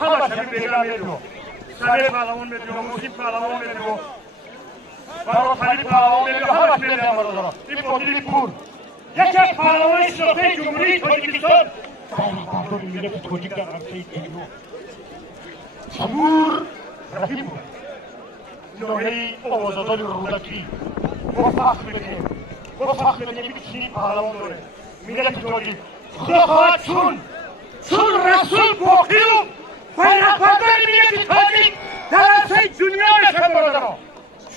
همه شبیه بیگم میدو سبه پهلوان میدو موسیم پهلوان میدو برای خالی پهلوان میدو همه شبیه بیگم برادران این پوتیلی پور یکی از پهلوان شرطه جمهوری تاجیکستان پهلوان ملت تاجیک در عرصه دیگو تمور رحیمو نوعی آوازادان رودکی با فخر میکنیم با فخر میکنیم که چنین پهلوان داره ملت تاجیک خدا خواهد چون رسول باقی و پیغمبر ملت تاجیک در عرصه دنیا نشد برادران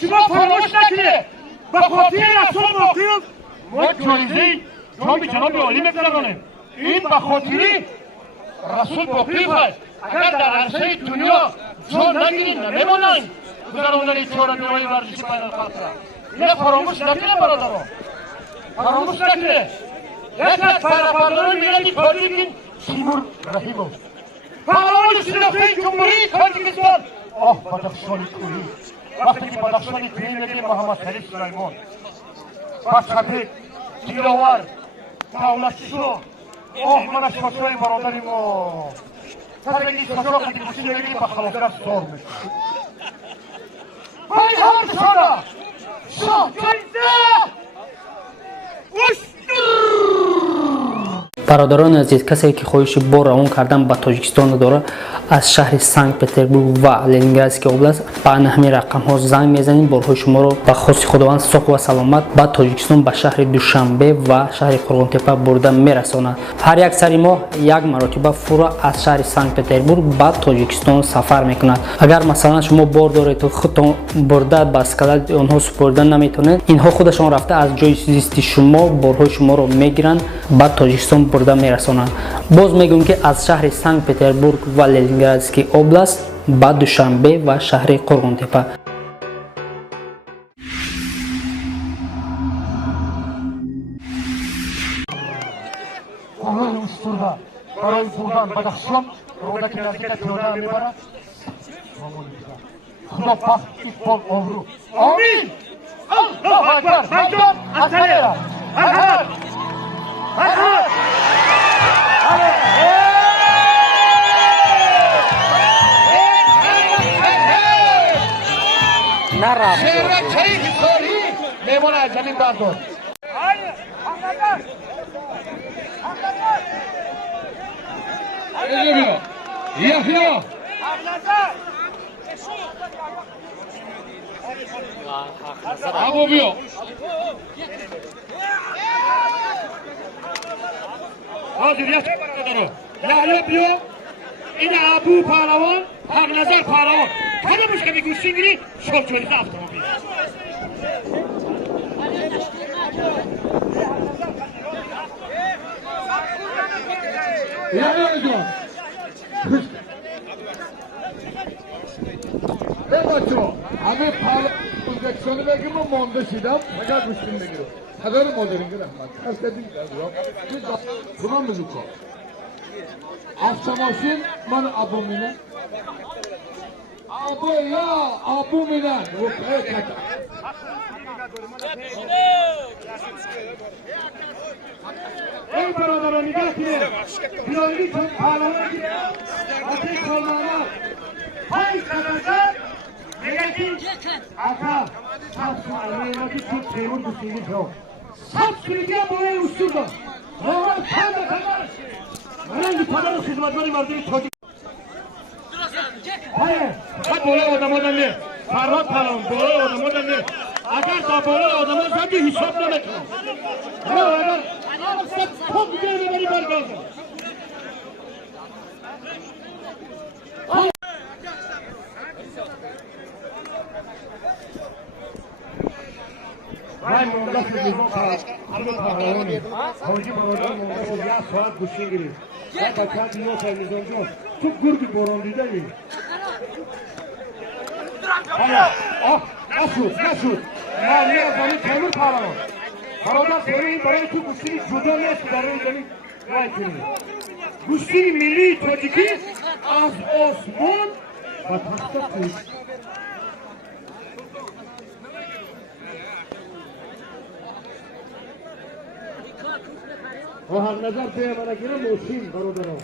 شما فراموش نکنید به خاطر رسول باقی و ما جایزه جام جناب عالی می‌طلبانیم این به خاطر رسول باقی است اگر در عرصه دنیا جان نگیریم نمیمانیم گذراندن چهار نیروهای ورزشی بین الخلق را اینه فراموش نکنید برادران فراموش نکنید یکی از پیروان ملت تاجیک تیمور رحیمو پهلوان شناخته جمهوری تاجیکستان بدخشان کوهی وقتی که بدخشان کوهی میگیم محمد شریف سلیمان بچه‌بک تیراور دولتشو من از شاشای برادری ما سرگی شاشا خیلی کشی نگیری با خلافت سار میشه بای هم شده شوهجویزه برادران عزیز، کسی که خواهش با روان کردن به تاجیکستان دارد از شهر سنت پتربورگ و لنینگرادسکی اوبلاست با همین رقم ها زنگ میزنید بارهای شما رو به خواست خداوند صحت و سلامت به تاجیکستان به شهر دوشنبه و شهر کورگونتپپا برده میرساند. هر یک سری ماه یک مرتبه فرا از شهر سنت پتربورگ به تاجیکستان سفر میکند. اگر مثلا شما بار دارید و خودتان برده به اسکلت آنها سپردن نمیتونید، اینها خودشان رفته از جای زیست شما بارهای شما رو میگیرند به تاجیکستان برده میرسانند. باز میگم که از شهر سنت پتربورگ و لنینگرادسکی اوبلاست به دوشنبه و شهر کورگونتپپا. قانون اشتور برای بردن بدخشان رودکی نزدیک پیاده میبرد خدا بخت اقبال آورو آمین الله اکبر مردم اصلیه هر شهر چایی حساری میمون از زمین بردار یحیا ابو بیا حاضریت برادران یحیا بیا این ابو پهلوان حق نظر پهلوان کدومش که به گوشتین گیری شوهجویزه اتومبیل یحیا جان بچه‌ها همه پهلوان اوزبکستانی بگیم و مانده شدم اگر گوشتین بگیرم پدر مادرینگه رحمت از کدیم کنم بزوکا افسماشین من ابو مینم ابو یا ابو مینم وقعه کتا ای برادران نگاه کنید پیرانگی چون پهلوان آتش کلمانات های کتازد میگه که اکا سبس علمه که چون تیمور گوشتینی شد سبس کنیگه برای اشتور داشت روان کند کندر رنگی پدر و خدمتگاری مردمی تاجیک خد بالای آدم آدم نه فرهاد پهلوان بالای آدم آدم نه اگر تا بالای آدم آدم زنگی حساب نمیکنم رو اگر پاک دیگه نبری برگازم من مونده شدیم همه پهلوانی حاجی برادر مونده شد یک ساعت گوشتین گیریم یک بچه دیو تا نظام جان تو گرگی باران دیده می نشد معنی از زمین تیمور پهلوان برادر برای تو گوشتینی جدا نیست برای زمین رای کنید گوشتینی ملی تاجیکی از آسمان و تخت پوش و هر نظر به من گیره موشین برادران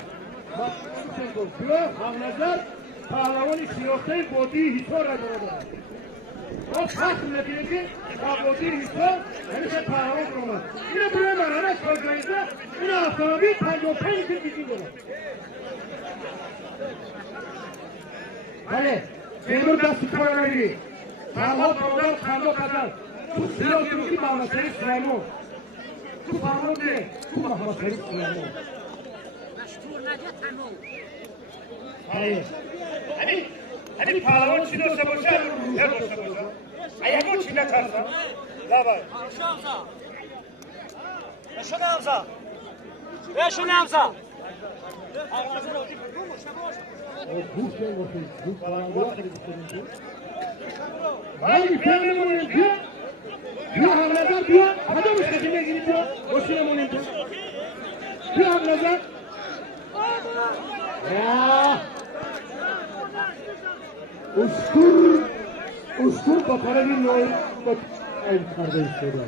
کن بیا همنظر پهلوان شناخته بادی حصار را دارد ما فخر نکنیم که با بادی حصار همیشه پهلوان کنند اینو برای مرانه شوهجایزه اینو افغانبی 55 که دیدیم دارد بله تیمور دستی کار نمیری پهلوان برادر خنده قدر تو سیاه دروکی محمد شریف سلیمان تو فرمود نه تو محمد شریف سلیمان همین پهلوان چی داشته باشه نداشته باشه ایگو چی نترسه لابای بشو نمزا بشو نمزا ولی پیاممون بیا بیا هم نظر بیا هدا مشکلی نگیری بیا باشینمون بیا بیا هم نظر Uštur pa pravi noj kardan istedi.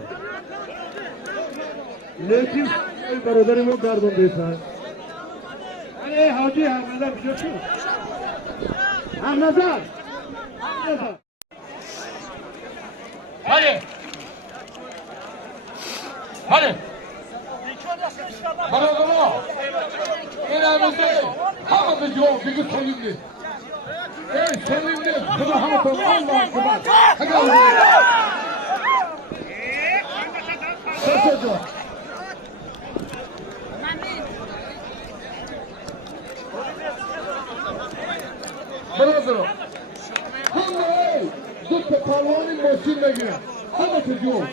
Lekin barodarimo gardon deysan. Ey Hacı Hamnazar biliyorsun. Hamnazar. Hadi. Hadi. Barodarimo. İnanmızda hamımız yok. Bir gün sevindik. Ey sevindik. Bunu hamıtın Allah'a kıbar. Hadi Allah'a. Ses yok. Barodarimo. Hamı Zut pehlavani moşin megire. Hamı çocuğu.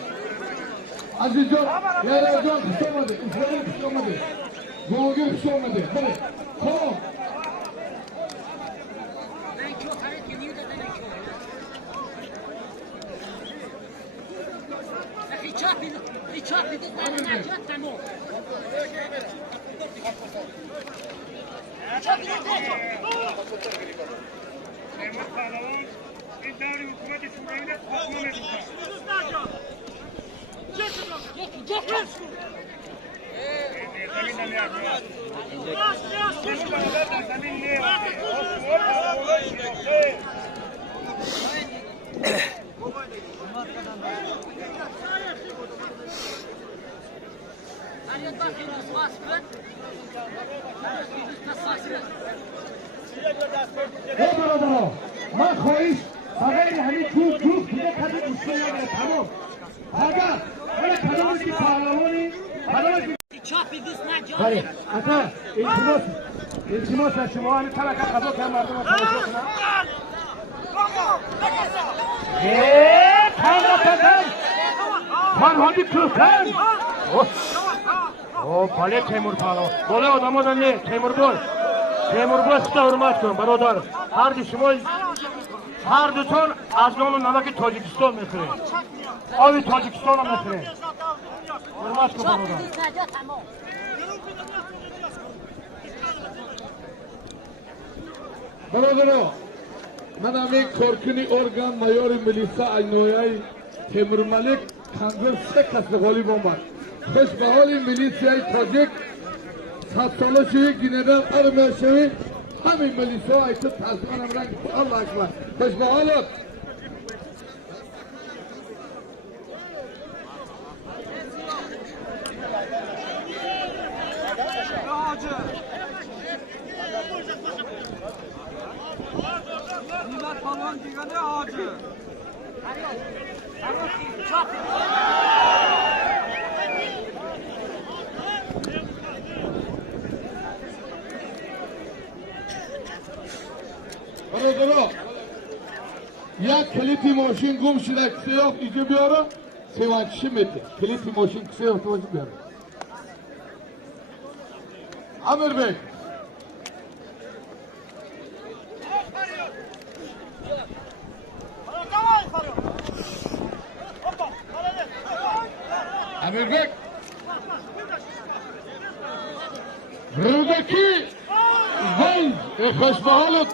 Azizcan, yaracan kısamadı. İslam'ın kısamadı. Doğru kısamadı. Hadi. Tamam. من خواهیش فقط همین جوز دیگه کدی گوشتی نگره تمام اگر ولی کدامش که پهلوانی بله اتا التماس از شما همین طرح که قضا که مردم تماشا کنن تنگا پزن فرهادی پرکن بله تیمور پهلوان بله آدم آدم نه تیمور بای خدا حرمت کن برادر هر دوتون از نان و نمک تاجیکستان میخورید آبی تاجیکستان هم میخورید حرمت کن برادر برادران من همین کارکنی ارگان مایار ملیسا اینویای تیمور ملک کنگل 3 کس غالب آمد خوش به حال ملیسیای تاجیک 100 ساله شوی گینه‌دار ارمیا شوی همین ملیسا ایتو تازمانم رنگ الله اکبر خوش به حالت نیمت پالوان دیگانه حاجه برادران یک کلیپی ماشین گم شده کسی یافت اینجا بیاره 36 متر کلیپی ماشین کسی یافت اینجا بیاره امیر بک امیر بک رودکی وی خوش به حالت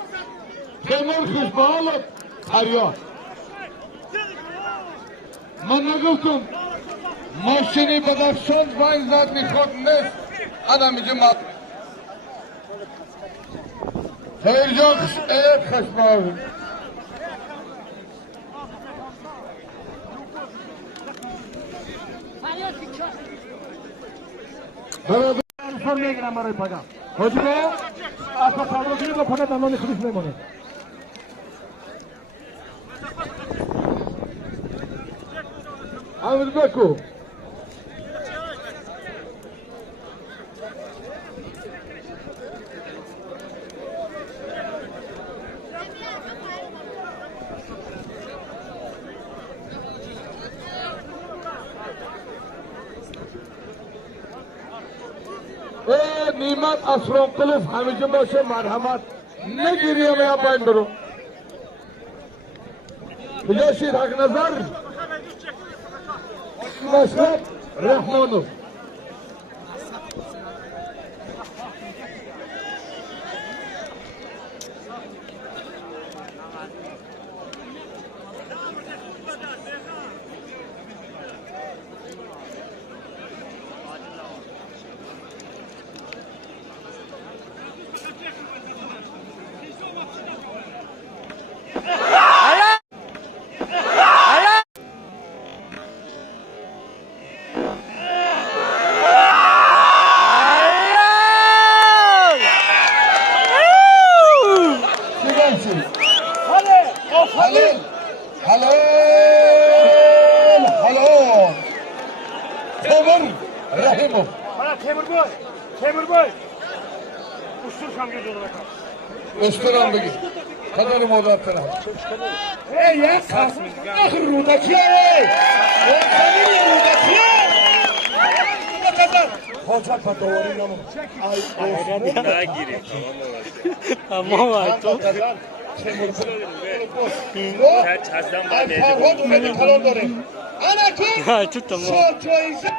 تیمور خوش به حالت فریاد من نگفتم ماشینی بدخشان وین زد میخواد نیست آدم اینجا خیرجان خشماوی انسان میگیرم برای پگم حاجی با اصلا صدر کنید و فقط دندان خودش میمونه حمد بکو نیمت اسرام قلف همیشه باشه مرحمت نگیریم یا باید برو کجا شید حق نظر مشرف رحمانو Temur, Rahimov. Temur boy. Ushtur hamga jo'nataman. Ushtur ham begi. Qadar mo'datlar. Ey, ya, Shahri Rudaki. Hojat patavori namu. Ay, giri. Amma ayto. Temur boy. Çazdan bade. Ana kun. Şoҳҷоиза